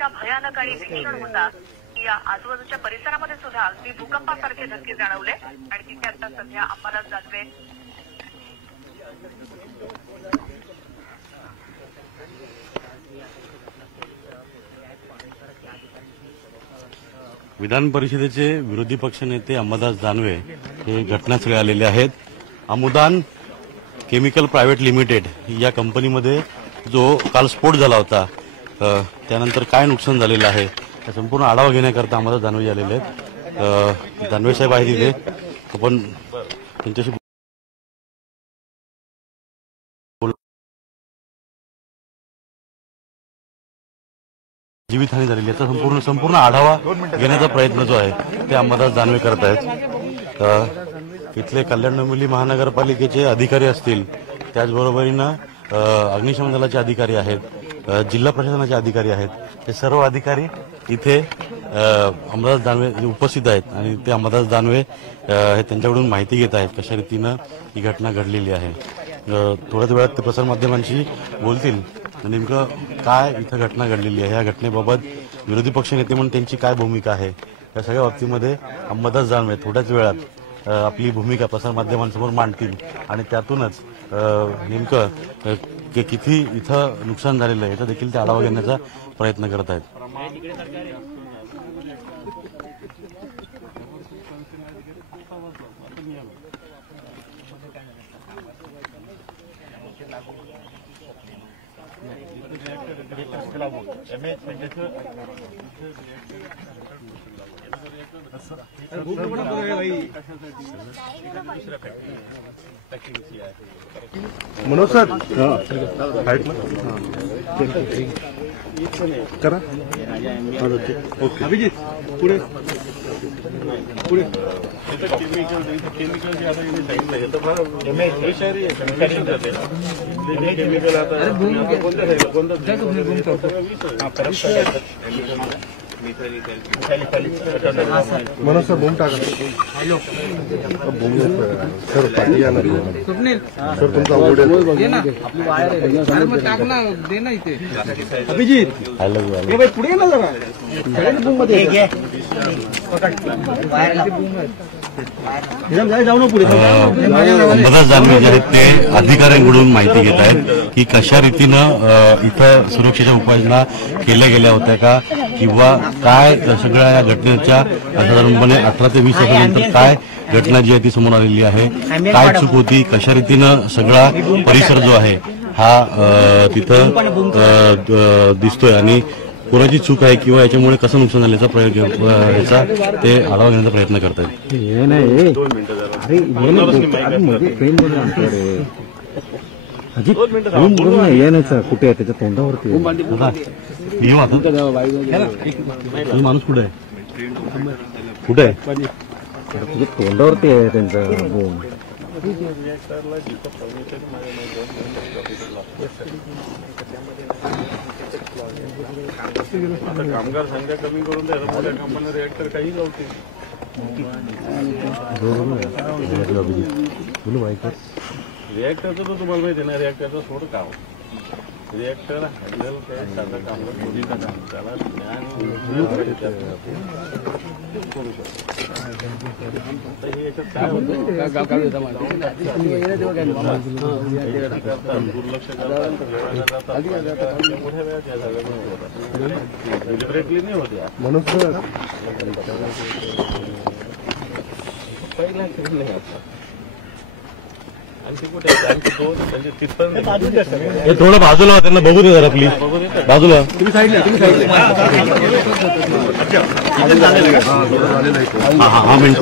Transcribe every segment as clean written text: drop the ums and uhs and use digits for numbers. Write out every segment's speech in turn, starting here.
इतका भयानक आणि भीषण होता की या आजूबाजूच्या परिसरामध्ये सुद्धा अगदी भूकंपासारखे धक्के जाणवले आणि तिथे आता सध्या आम्हाला जाणवे विधान परिषदेचे विरोधी पक्षनेते अंबादास दानवे हे घटनास्थळी आलेले आहेत। अमुदान केमिकल प्रायव्हेट लिमिटेड या कंपनीमध्ये जो काल स्फोट झाला होता त्यानंतर काय नुकसान झालेलं आहे या संपूर्ण आढावा घेण्याकरता अंबादास दानवे आलेले आहेत। दानवे साहेब आहेत इथे, आपण त्यांच्याशी जीवितहानी झालेली याचा संपूर्ण आढावा घेण्याचा प्रयत्न जो आहे ते अंबादास दानवे करत आहेत। इथले कल्याण डोंबिवली महानगरपालिकेचे अधिकारी असतील, त्याचबरोबरीनं अग्निशमन दलाचे अधिकारी आहेत, जिल्हा प्रशासनाचे अधिकारी आहेत, हे सर्व अधिकारी इथे अंबादास दानवे उपस्थित आहेत आणि ते अंबादास दानवे त्यांच्याकडून माहिती घेत आहेत कशा रीतीनं ही घटना घडलेली आहे। थोड्याच वेळात ते प्रसारमाध्यमांशी बोलतील नेमकं काय इथं घटना घडलेली आहे, या घटनेबाबत विरोधी पक्षनेते म्हणून त्यांची काय भूमिका आहे, या सगळ्या बाबतीमध्ये अंबादास दानवे थोड्याच वेळात आपली भूमिका प्रसारमाध्यमांसमोर मांडतील आणि त्यातूनच नेमकं किती इथं नुकसान झालेलं आहे याचा देखील ते आढावा घेण्याचा प्रयत्न करत आहेत। मनोज सर करा अभिजित पुढे पुढे केमिकल मनोज सर बूम टाका बूम सर पाठी आला सर तुमचा अभिजित पुढे ना जरा अंबादास दानवे जे आहेत ते अधिकाऱ्यांकडून माहिती घेत आहेत की कशा रीतीनं इथं सुरक्षेच्या उपाययोजना केल्या गेल्या होत्या का, किंवा काय सगळ्या या घटनेच्या साधारणपणे 18 ते 20 तासानंतर काय घटना जी आहे ती समोर आलेली आहे, काय चूक होती, कशा रीतीनं सगळा परिसर जो आहे हा तिथं दिसतोय आणि कोणाची चूक आहे किंवा याच्यामुळे कसं नुकसान झाल्याचा प्रयोग याचा ते आढावा घेण्याचा प्रयत्न करतात। कुठे आहे त्याच्या तोंडावरती माणूस कुठे आहे, कुठे आहे तुझ्या तोंडावरती आहे त्यांचा बोम। कामगार संख्या कमी करून द्यायला मोठ्या कंपन्या रिएक्टर काही लावते। रिएक्टरचं तर तुम्हाला माहिती ना, रिएक्टरचं थोडं काम रिएक्टर हँडल साधं कामगार खोलीचं काम त्याला ज्ञान करू शकतो। याच्यात काय होतं दुर्लक्ष करतात मोठ्या वेळात या झाल्या डिलिबरेटली नाही होत्या म्हणून पहिला नाही आणखी कुठे आणखी दोन म्हणजे तिथपर्यंत थोडं बाजूला त्यांना बघू दे जरा प्लीज, बाजूला तुम्ही साईडला हा मिनिट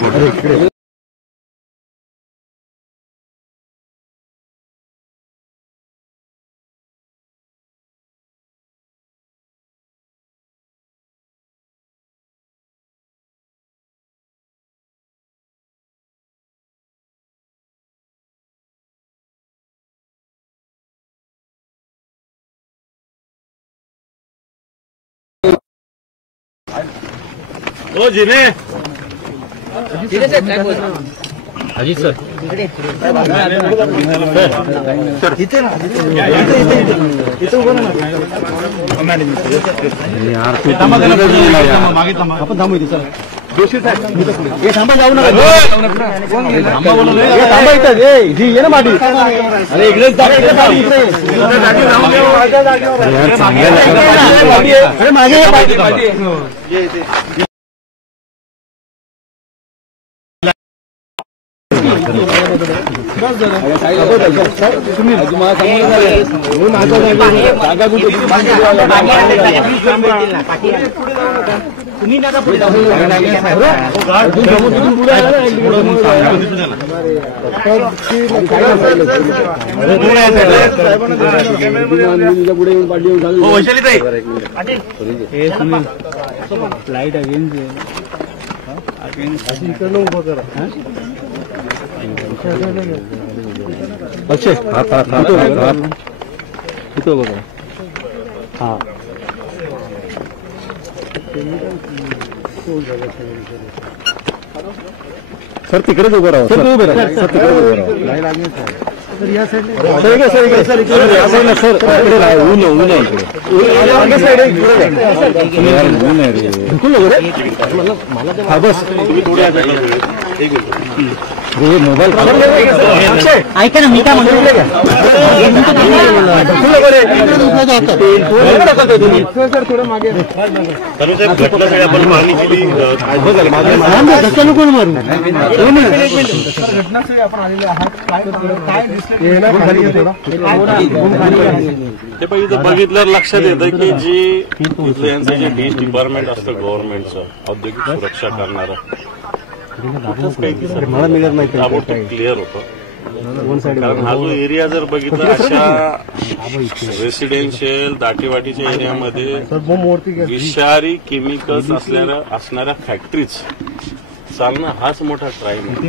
ओ जिने अजित सर आपण थांबू इथे सर दोषी हे थांबा जाऊ नका थांबा इथं ये ना माटी अरे इकडेच मागे तुम्ही नका पुढे लाईट अगेन्स्ट उभं करा अक्षय इथं बघा हा सर तिकडेच उभं राहा सर उभे राहा सर तिकडे उभं राहा सर या साईडला सर या साईडला सर इकडे राहा ऊन आहे इकडे हा बस मोबाईल ऐका ना मी काय म्हणतो थोडं मागे कोण मारू घटनास्थळी आपण आलेले आहात ते पण इथं बघितल्यावर लक्षात येतं की जी इथलं यांचं जे डीश डिपार्टमेंट असतं गव्हर्नमेंटचं औद्योगिक सुरक्षा करणारं क्लिअर होतं कारण हा जो एरिया जर बघितला अशा रेसिडेन्शियल दाटीवाटीच्या एरियामध्ये विषारी केमिकल्स असणाऱ्या फॅक्टरीज चालणं हाच मोठा क्राईम आहे.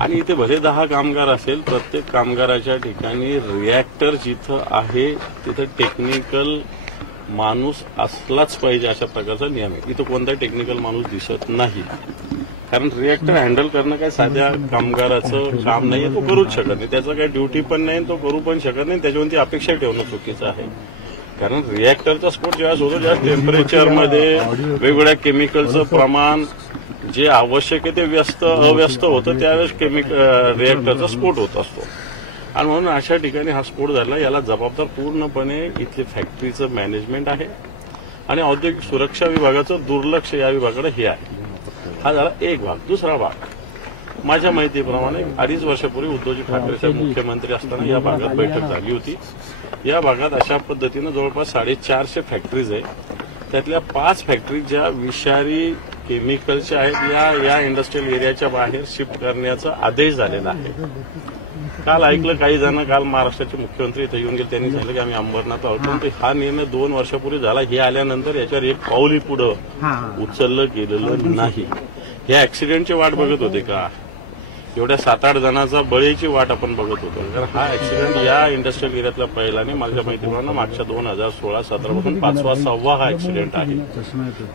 आणि इथे भले 10 कामगार असेल प्रत्येक कामगाराच्या ठिकाणी रिॲक्टर जिथं आहे तिथं टेक्निकल माणूस असलाच पाहिजे अशा प्रकारचा नियम आहे. इथं कोणताही टेक्निकल माणूस दिसत नाही कारण रिॲक्टर हँडल करणं काय साध्या कामगाराचं काम नाहीये. तो करूच शकत नाही त्याचं काही ड्युटी पण नाही तो करू पण शकत नाही त्याच्यावरती अपेक्षा ठेवणं चुकीचं आहे. कारण रिॲक्टरचा स्फोट ज्यावेळेस होतो ज्या टेम्परेचरमध्ये वेगवेगळ्या केमिकलचं प्रमाण जे आवश्यक आहे ते अव्यस्त होतं त्यावेळेस रिॲक्टरचा स्फोट होत असतो. आणि म्हणून अशा ठिकाणी हा स्फोट झाला याला जबाबदार पूर्णपणे इथली फॅक्टरीचं मॅनेजमेंट आहे आणि औद्योगिक सुरक्षा विभागाचं दुर्लक्ष या विभागाकडे हे आहे. हा झाला एक भाग. दुसरा भाग माझ्या माहितीप्रमाणे 2.5 वर्षापूर्वी उद्धवजी ठाकरे साहेब मुख्यमंत्री असताना या भागात बैठक झाली होती. या भागात अशा पद्धतीनं जवळपास 450 फॅक्टरीज आहे. त्यातल्या 5 फॅक्टरीज ज्या विषारी केमिकलच्या आहेत या इंडस्ट्रियल एरियाच्या बाहेर शिफ्ट करण्याचा आदेश झालेला आहे. काल ऐकलं काही जण काल महाराष्ट्राचे मुख्यमंत्री इथे येऊन गेले त्यांनी सांगितलं की आम्ही अंबरनाथ आहोत. पण हा निर्णय 2 वर्षापूर्वी झाला. हे आल्यानंतर याच्यावर एक पाऊलही पुढं उचललं गेलेलं नाही. या ऍक्सिडेंटची वाट बघत होते का? एवढ्या 7-8 जणांचा बळीची वाट आपण बघत होतो. कारण हा ऍक्सिडेंट या इंडस्ट्रियल एरियातला पहिला नाही. माझ्या माहितीप्रमाणे मागच्या 2016-17 पासून 5वा-6वा हा ऍक्सिडेंट आहे.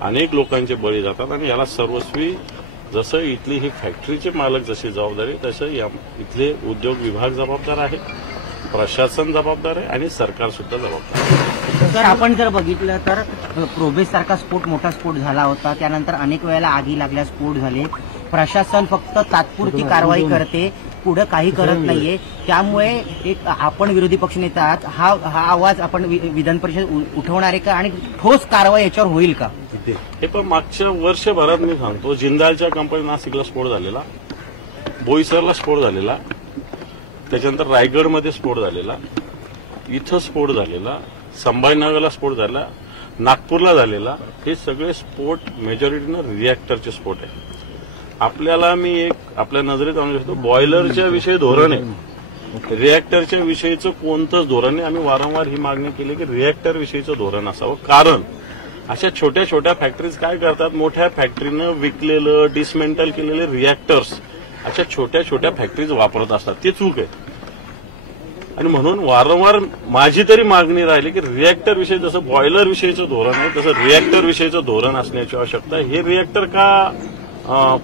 अनेक लोकांचे बळी जातात आणि याला सर्वस्वी जसं इथली ही फॅक्टरीचे मालक जशी जबाबदारी तसं इथले उद्योग विभाग जबाबदार आहे, प्रशासन जबाबदार आहे आणि सरकार सुद्धा जबाबदार आहे. सर आपण जर बघितलं तर प्रोबेस सारखा मोठा स्फोट झाला होता. त्यानंतर अनेक वेळेला आगी लागल्या स्फोट झाले. प्रशासन फक्त तात्पुरती कारवाई करते पुढे काही करत नाहीये. त्यामुळे एक आपण विरोधी पक्षनेता आहात हा आवाज आपण विधान परिषद उठवणार आहे का आणि ठोस कारवाई याच्यावर होईल का? हे पण मागच्या वर्षभरात मी सांगतो जिंदालच्या कंपनी नाशिकला स्फोट झालेला, बोईसरला स्फोट झालेला, त्याच्यानंतर रायगडमध्ये स्फोट झालेला, इथं स्फोट झालेला, संभाजीनगरला स्फोट झाला, नागपूरला झालेला. हे सगळे स्फोट मेजॉरिटीनं रिॲक्टरचे स्फोट आहे. आपल्याला मी एक आपल्या नजरेत आणू शकतो बॉयलरच्या विषयी धोरण आहे, रिॲक्टरच्या विषयीचं कोणतंच धोरण नाही. आम्ही वारंवार ही मागणी केली की रिॲक्टर विषयीचं धोरण असावं. कारण अशा छोट्या छोट्या फॅक्टरीज काय करतात मोठ्या फॅक्टरीनं विकलेलं डिसमेंटल केलेले रिॲक्टर्स अशा छोट्या छोट्या फॅक्टरीज वापरत असतात. ते चूक आहे. आणि म्हणून वारंवार माझी तरी मागणी राहिली की रिॲक्टर विषयी जसं बॉयलर विषयीचं धोरण आहे तसं रिॲक्टर विषयीचं धोरण असण्याची आवश्यकता आहे. हे रिॲक्टर का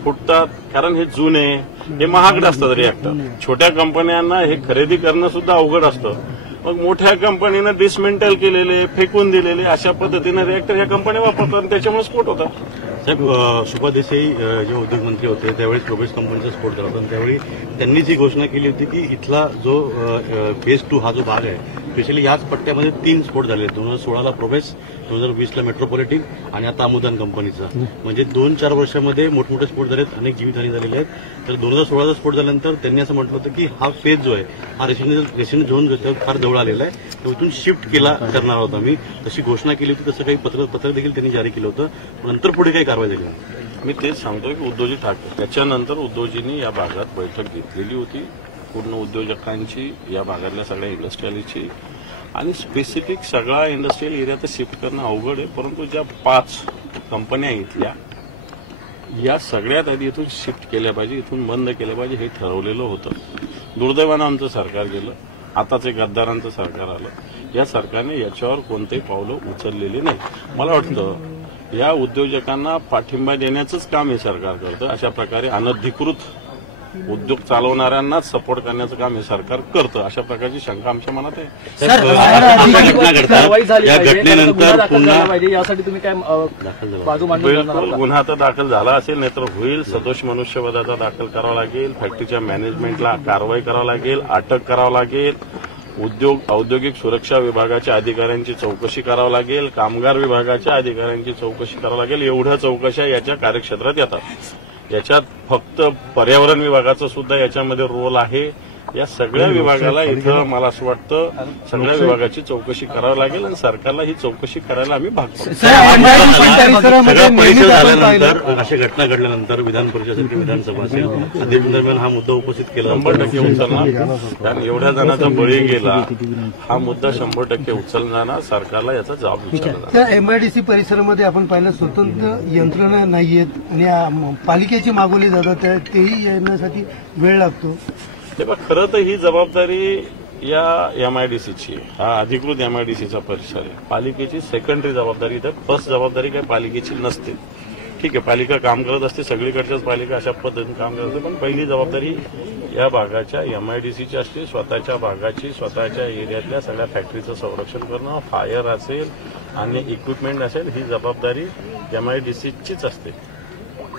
फुटतात, कारण हे जुने, हे महागडे असतात रिएक्टर. छोट्या कंपन्यांना हे खरेदी करणं सुद्धा अवघड असतं. मग मोठ्या कंपनीनं डिसमेंटल केलेले, फेकून दिलेले अशा पद्धतीने रिएक्टर ह्या कंपन्या वापरतात आणि त्याच्यामुळे स्फोट होतात. साहेब, सुभाष देसाई जे उद्योगमंत्री होते त्यावेळी प्रोबेस कंपनीचा स्फोट झाला होता आणि त्यावेळी त्यांनीच ही घोषणा केली होती की इथला जो फेज 2 हा जो भाग आहे, स्पेशली याच पट्ट्यामध्ये 3 स्फोट झाले. 2016ला प्रोबेस, 2020ला मेट्रोपॉलिटन आणि आता अमुदान कंपनीचा. म्हणजे 2-4 वर्षामध्ये मोठमोठे स्फोट झालेत, अनेक जीवितहानी झालेली आहेत. तर 2016चा स्फोट झाल्यानंतर त्यांनी असं म्हटलं होतं की हा फेज जो आहे हा रेसिडेंट झोन फार जवळ आलेला आहे, तो इथून शिफ्ट केला करणार होता मी. तशी घोषणा केली होती, तसं काही पत्र देखील त्यांनी जारी केलं होतं. नंतर पुढे काही कारवाई झाली नाही. मी तेच सांगतोय की उद्धवजी ठाकरे त्याच्यानंतर उद्धवजींनी या भागात बैठक घेतलेली होती, पूर्ण उद्योजकांची, या भागातल्या सगळ्या इंडस्ट्रियलची, आणि स्पेसिफिक सगळा इंडस्ट्रियल एरिया तर शिफ्ट करणं अवघड आहे. परंतु ज्या 5 कंपन्या इथल्या, या सगळ्यात आधी इथून शिफ्ट केल्या पाहिजे, इथून बंद केल्या पाहिजे, हे ठरवलेलं होतं. दुर्दैवानं आमचं सरकार गेलं, आताच एक गद्दारांचं सरकार आलं. या सरकारने याच्यावर कोणतेही पावलं उचललेली नाही. मला वाटतं या उद्योजकांना पाठिंबा देण्याचंच काम हे सरकार करतं. अशा प्रकारे अनधिकृत उद्योग चालवणाऱ्यांनाच सपोर्ट करण्याचं काम हे सरकार करतं, अशा प्रकारची शंका आमच्या मनात आहे. या घटनेनंतर पुन्हा यासाठी तुम्ही काय बाजू मांडून बिलकुल गुन्हा तर दाखल झाला असेल, नाहीतर होईल. सदोष मनुष्यवधाचा दाखल करावा लागेल, फॅक्टरीच्या मॅनेजमेंटला कारवाई करावी लागेल, अटक करावं लागेल, औद्योगिक सुरक्षा विभागाच्या अधिकाऱ्यांची चौकशी करावी लागेल, कामगार विभागाच्या अधिकाऱ्यांची चौकशी करावी लागेल. एवढ्या चौकशा याच्या कार्यक्षेत्रात येतात. याच्यात फक्त पर्यावरण विभागाचा सुद्धा याच्यामध्ये रोल आहे. या सगळ्या विभागाला इथं मला असं वाटतं सगळ्या विभागाची चौकशी करावी लागेल आणि सरकारला ही चौकशी करायला आम्ही भाग पाडू. परिषद झाल्यानंतर, अशा घटना घडल्यानंतर विधान परिषदेची विधानसभा असेल, दरम्यान हा मुद्दा उपस्थित केला 100% उचलणार. कारण एवढ्या जणांचा बळी गेला, हा मुद्दा 100% उचलणार. सरकारला याचा जबाब विचारला. त्या एमआयडीसी परिसरामध्ये आपण पाहिलं स्वतंत्र यंत्रणा नाहीयेत आणि पालिकेची मागवली जातात, तेही येण्यासाठी वेळ लागतो. ते पण खरं तर ही जबाबदारी या एमआयडीसीची, हा अधिकृत एमआयडीसीचा परिसर आहे. पालिकेची सेकंडरी जबाबदारी, तर फर्स्ट जबाबदारी काही पालिकेची नसते. ठीक आहे, पालिका काम करत असते, सगळीकडच्याच पालिका अशा पद्धतीने काम करत असते, पण पहिली जबाबदारी या भागाच्या एमआयडीसीची असते. स्वतःच्या भागाची, स्वतःच्या एरियातल्या सगळ्या फॅक्टरीचं संरक्षण करणं, फायर असेल आणि इक्विपमेंट असेल, ही जबाबदारी एमआयडीसीचीच असते.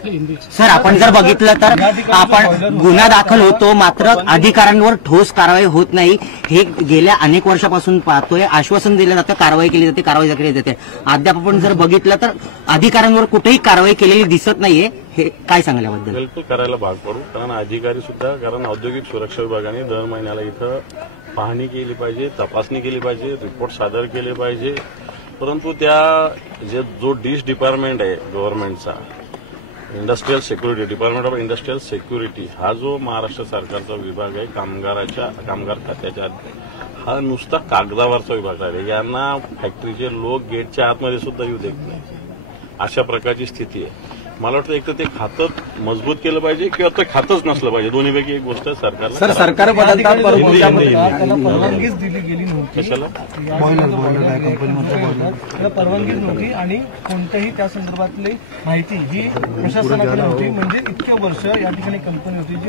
सर, आपण जर बघितलं तर आपण गुन्हा दाखल होतो, मात्र अधिकाऱ्यांवर ठोस कारवाई होत नाही. हे गेल्या अनेक वर्षापासून पाहतोय. आश्वासन दिलं जातं, कारवाई केली जाते, कारवाई केली जाते. अद्याप आपण जर बघितलं तर अधिकाऱ्यांवर कुठेही कारवाई केलेली दिसत नाहीये. हे काय सांगाल याबद्दल? बिलकुल करायला भाग पडू, कारण अधिकारी सुद्धा, कारण औद्योगिक सुरक्षा विभागाने दर महिन्याला इथं पाहणी केली पाहिजे, तपासणी केली पाहिजे, रिपोर्ट सादर केले पाहिजे. परंतु त्या जो डिश डिपार्टमेंट आहे गव्हर्नमेंटचा, industrial security, department of industrial security, हा जो महाराष्ट्र सरकारचा विभाग आहे कामगार खात्याच्या, हा नुसता कागदावरचा विभाग आहे. यांना फॅक्टरीचे लोक गेटच्या आतमध्ये सुद्धा येऊ देत नाही, अशा प्रकारची स्थिती आहे. मला वाटतं एक तर ते खातं मजबूत केलं पाहिजे किंवा ते खातंच नसलं पाहिजे. दोन्हीपैकी एक गोष्ट सरकारला. सर, सरकार परवानगीच दिली गेली नव्हती. कशाला? त्याला परवानगीच नव्हती आणि कोणत्याही त्या संदर्भातली माहिती ही प्रशासनाकडे होती. म्हणजे इतक्या वर्ष या ठिकाणी कंपनी होती जी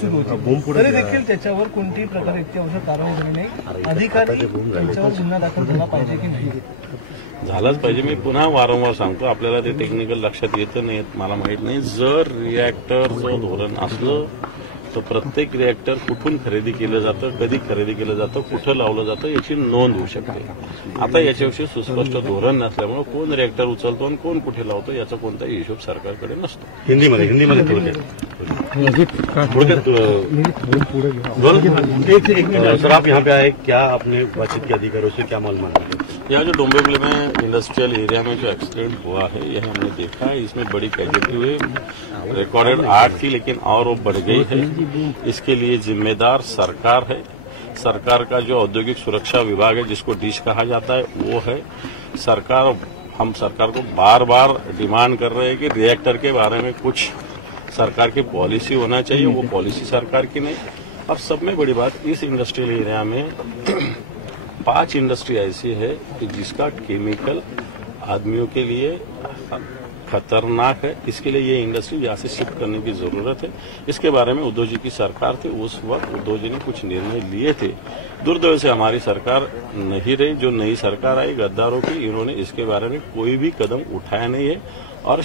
सुरू होती, तरी देखील त्याच्यावर कोणत्याही प्रकारे इतक्या वर्ष कारवाई झाली नाही. अधिकारी त्यांच्यावर गुन्हा दाखल झाला पाहिजे की नाही? झालाच पाहिजे. मी पुन्हा वारंवार सांगतो, आपल्याला ते टेक्निकल लक्षात येतं नाही, मला माहित नाही. जर रिएक्टरचं धोरण असलं तर प्रत्येक रिएक्टर कुठून खरेदी केलं जातं, कधी खरेदी केलं जातं, कुठं लावलं जातं, याची नोंद होऊ शकते. आता याच्याविषयी सुस्पष्ट धोरण नसल्यामुळे कोण रिएक्टर उचलतो आणि कोण कुठे लावतो याचा कोणताही हिशोब सरकारकडे नसतो. हिंदीमध्ये सर, आप यहाँ पे आए, क्या आपने बातचीत की अधिकारियों से, क्या मालूम है? यहाँ जो डोंबिवली में इंडस्ट्रियल एरिया में जो एक्सीडेंट हुआ है, यह हमने देखा है. इसमें बड़ी कैजुअलिटी हुई, रिकॉर्डेड 8 थी लेकिन और वो बढ़ गई है. इसके लिए जिम्मेदार सरकार है. सरकार का जो औद्योगिक सुरक्षा विभाग है, जिसको डिश कहा जाता है, वो है. हम सरकार को बार बार डिमांड कर रहे हैं कि रिएक्टर के बारे में कुछ सरकार की पॉलिसी होना चाहिए. वो पॉलिसी सरकार की नहीं. और सब में बड़ी बात, इस इंडस्ट्रियल एरिया में 5 इंडस्ट्री ऐसी है कि जिसका केमिकल आदमियों के लिए खतरनाक है। इसके लिए ये इंडस्ट्री यहाँ से शिफ्ट करने की जरूरत है। इसके बारे में उद्धव जी की सरकार थी, उस वक्त उद्धव जी ने कुछ निर्णय लिए थे। दुर्दैव से हमारी सरकार नहीं रही, जो नई सरकार आई गद्दारों की, इन्होंने इसके बारे में कोई भी कदम उठाया नहीं है। और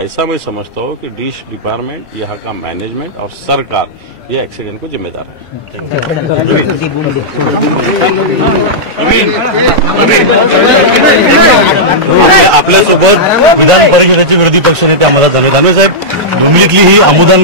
ऐसा मैं समझता हूँ कि डिश डिपार्टमेंट, यहाँ का मैनेजमेंट और सरकार ये एक्सीडेंट को जिम्मेदार है। आपल्यासोबत विधान परिषदेचे विरोधी पक्षनेते अंबादास दानवे साहेब, मुंबईतली ही आमोदन